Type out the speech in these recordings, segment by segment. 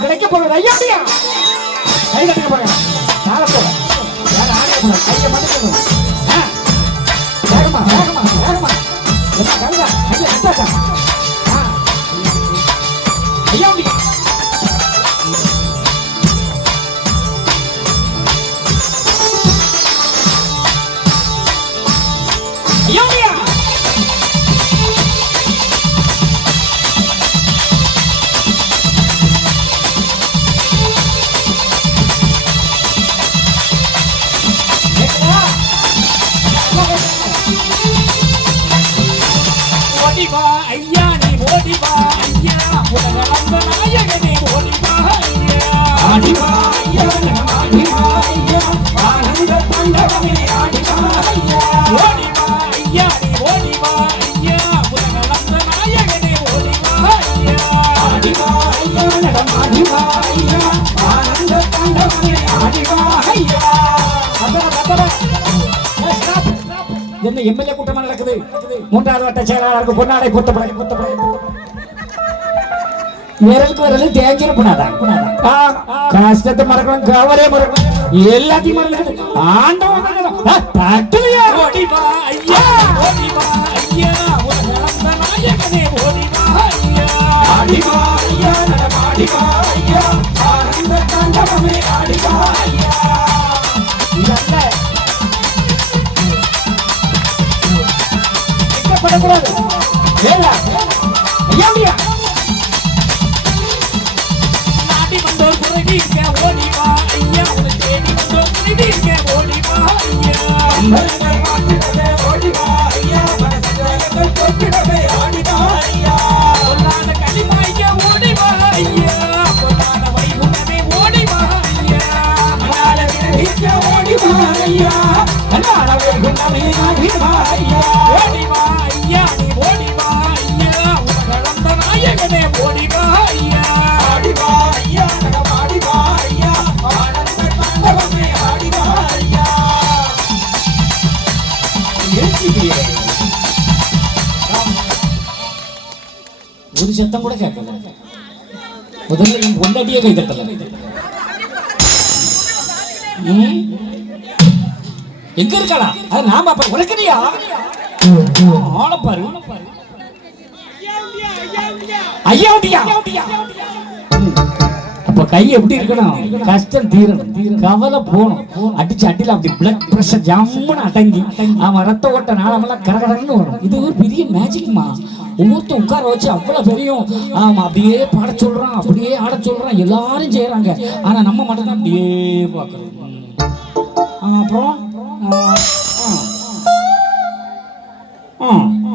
எனக்கு கிடைக்க போறது ஐயா கை கட்டுக்க போறேன் நாளை போறேன் கையை மடக்கணும் வேகமா வேகமா வேகமா என்ன கழுதா கையை கட்டாச்சா ஐயா ஐயா நீ ஓடிவா ஐயா உலகளந்த நாயகனே ஓடிவா ஐயா ஆடிவா ஐயா ஆடிவா ஐயா ஆனந்த தாண்டவமே ஆடிவா ஐயா ஓடிவா ஐயா நீ ஓடிவா ஐயா உலகளந்த நாயகனே ஓடிவா ஐயா ஆடிவா ஐயா ஆடிவா ஐயா ஆனந்த தாண்டவமே ஆடிவா ஐயா என்ன எம்எல்ஏ கூட்டமா நடக்குது மூன்றாவது வட்ட செயலாளருக்கு பொன்னாடை பொத்தப்படை விரலுக்கு விரல் தேங்கிற புனாதான் கஷ்டத்தை மறக்கணும் கவலையே மறக்கணும் எல்லாத்தையும் மறக்கணும் ஆண்டவன் தட்டுலையா ஓடிவா ஐயா ஓடிவா ஐயா உலகளந்த நாயகனே ஓடிவா ஐயா ஆடிவா ஐயா ஆடிவா ஐயா ஆனந்த தாண்டவமே ஆடிவா ஐயா இல்ல படக்கூடாது வேலா ஐயா நாடி வந்தோர் குறைவி இருக்க ஓடிவா ஐயா உன்னை தேடி வந்தோர் குறைவி இருக்க ஓடிவா ஐயா ஓடிவா ஐயா மனசுகள் தொட்டிடவே ஆடிவா ஐயா பொல்லாத களிமாய்க்க ஓடிவா ஐயா பொல்லாத வைகுண்டமே ஓடிவா ஐயா மனால விரகிக்க ஓடிவா ஐயா மனால வைகுண்டமே ஆடிவா ஐயா ஓடிவா ஐயா நீ ஓடிவா ஐயா உலகளந்த நாயகனே ஓடிவா ஐயா ஆடிவா ஐயா ஆடிவா ஐயா ஆனந்த தாண்டவமே ஆடிவா ஐயா ஒரு சத்தம் கூட கேட்கல முதல்ல என் பொண்டாட்டியே கை தட்டல எங்க இருக்காளா அது நான் பாப்பா உனக்கடியா ஆள பாரு ஐயா அப்ப கை எப்படி இருக்கணும் கஷ்டம் தீரணும் கவலை போகணும் அடிச்சு அடியில அப்படி பிளட் பிரஷர் ஜம்முன்னு அடங்கி அவன் ரத்த ஓட்ட நாளமெல்லாம் கரகரன்னு வரும் இது ஒரு பெரிய மேஜிக்மா ஒவ்வொருத்தரும் உட்கார வச்சு அவ்வளவு பெரியும் ஆமா அப்படியே பாட சொல்றான் அப்படியே ஆட சொல்றான் எல்லாரும் செய்யறாங்க ஆனா நம்ம மட்டும் தான் அப்படியே பாக்குறோம் அப்புறம்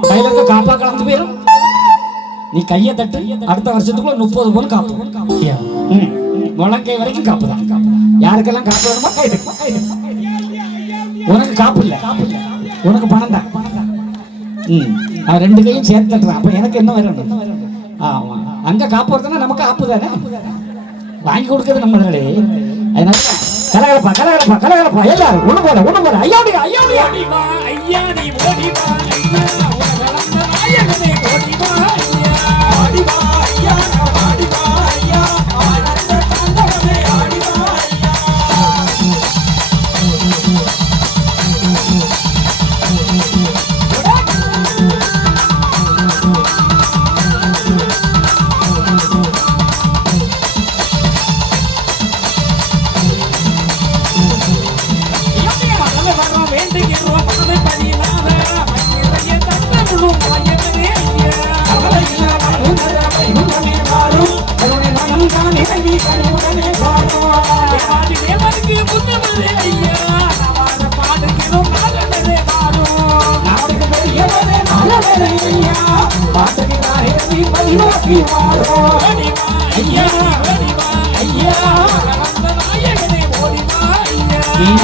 கையில இருக்க காப்பா கலந்து போயிரும் நீ கையை தட்டு அடுத்த வருஷத்துக்குள்ள 30 பவுன் காப்பு முழங்கை வரைக்கும் காப்பு தான் யாருக்கெல்லாம் காப்பு வேணுமா கை தட்டு உனக்கு காப்பு இல்ல உனக்கு பணம் தான் அவன் 2 கையும் சேர்த்து தட்டுறான் அப்ப எனக்கு என்ன வரணும் ஆமா அங்க காப்பு வருதுன்னா நமக்கு ஆப்பு தானே வாங்கி கொடுக்கறது நம்ம தானே அதனால கலகலப்பா எல்லாரும் ஒண்ணு போல ஐயா ஐயா நீ ஓடிவா ஐயா உலகளந்த நாயகனே ஓடிவா ஐயா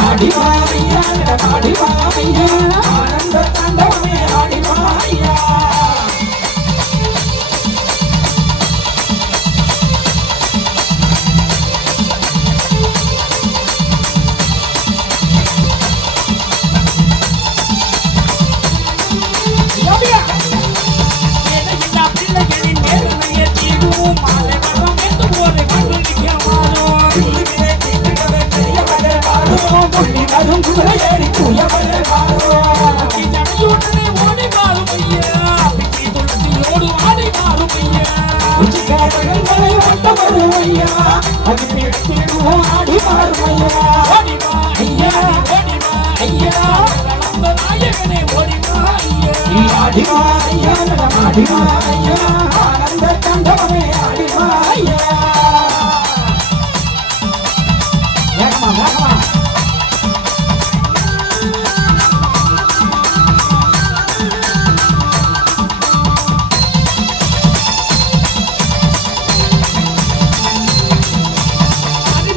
ஆடிவா ஐயா ஆடிவா ஐயா ஆனந்த தாண்டவமே ஆடிவா ஐயா மாலை வரம் என்று ஒரு மண்ணில் வரும் ஐயா அது பிடித்திடுவோம் ஆடி மாறும் ஐயா ஓடிவா ஐயா ஓடிவா ஐயா அந்த நாயகனே ஓடிவா ஐயா நீ ஆடிவா ஐயா நடமாடிவா ஐயா ஆனந்த கண்டவனே ஆடிவா ஐயா வேகமா வேகமா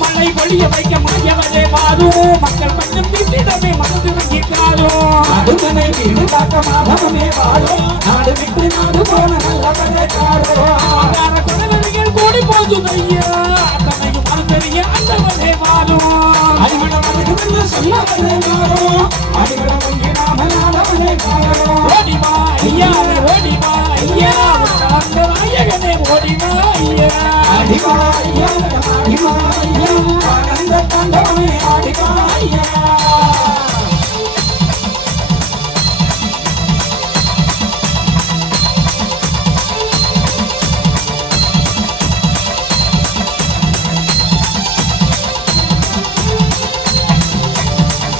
மழை பொழிய வைக்க மாயவனே வாரும் மக்கள் பஞ்சம் தீட்டிடமே மனதிறங்கி காரும் அதுமனை வீடு பார்க்க மாதவனே வாழும் நாடு விட்டு நாடு போன நல்லவனே காரும் குழந்தைகள் கூடி போதுதையா தன்னையும் மறுத்தறிய அந்தவனே வாரும் அடிமடம் அதுக்கு சொன்னவனே மாறும் அடிமடம் வங்கி நாம நாடவனே மாறும் ஓடிவா ஐயா ஓடிவா ஐயா அந்த நாயகனே ஓடிவா ஐயா அடிவா ஐயா அடிவா ஐயா ஆனந்த தாண்டவனே ஆடிவா ஐயா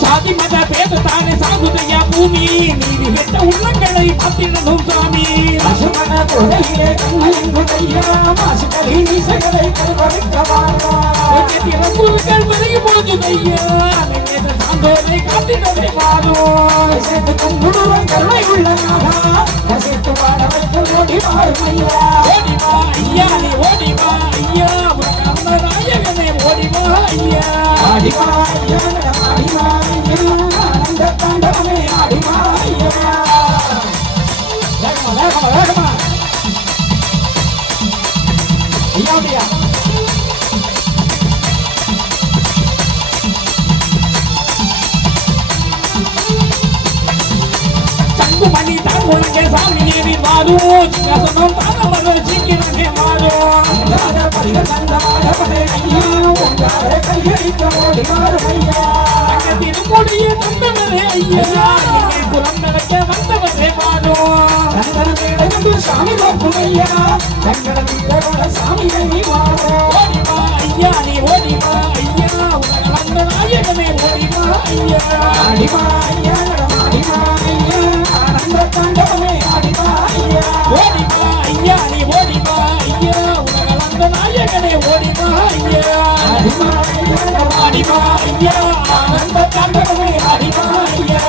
சாதி மத பேத தானே சாகுதையா பூமி நீதி வெட்ட உள்ளங்களை மாத்திடணும் சாமி அசுமன தொகையிலே கண்ணயங்குதையா மாசுகளை மீசைகளை கருவறுக்கவாரா குருக்கள் பெருகி போச்சுதையா சாந்தோரை காத்திடவே வாரும் சேர்த்து கும்பிடுவன் கருணை உள்ள நாடா கசைத்து வாட வைத்து ஓடி மாறும் ஐயா ஓடிவா ஐயா நீ ஓடிவா ஐயா அந்த நாயகனே ஓடிவா ஐயா ஆடிவா ஐயா ஆடிவா ஐயா ஆனந்த தாண்டவனே ஆடிவா ஐயா வேகமா வேகமா வேகமா ஐயா ஐயா மணி தான் உலகே சாமி நீவி வாரும் சிங்காசனம் தான மர சீக்கிரமே வாரும் அங்கார பல்கள் தந்தார படை ஐயா உங்கார கையடிக்க ஓடி மாறும் ஐயா திருமொழிய தந்தவரே ஐயா குலம் நடக்க வந்தவரே வாரும் சங்கர மேடந்து சாமி நோக்கும் ஐயா சங்கர வீரரோட சாமியை மாறும் ஓடிவா ஐயா நீ ஓடிவா ஐயா உலக வந்த நாயகமே ஓடிவா ஐயா ஆடிவா ஐயா நடமாடிவா ஐயா ஆனந்த தாண்டவனே ஆடிவா ஐயா ஓடிவா ஐயா நீ ஓடிவா ஐயா உலக வந்த நாயகனே ஓடிவா ஐயா ஆடிவா ஐயா ஆடிவா ஐயா ஆனந்த தாண்டவமே ஆடிவா ஐயா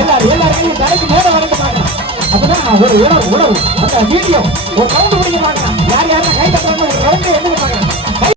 எல்லாரும் தலைக்கு மேல வரைக்கும் பாக்கலாம் அப்பதான் ஒரு உணவு அந்த வீடியோ ஒரு ரவுண்டு முடிக்க பாக்கலாம் யார் யாரும் கை தட்டுறாங்க ஒரு ரவுண்டு என்ன பாக்கலாம்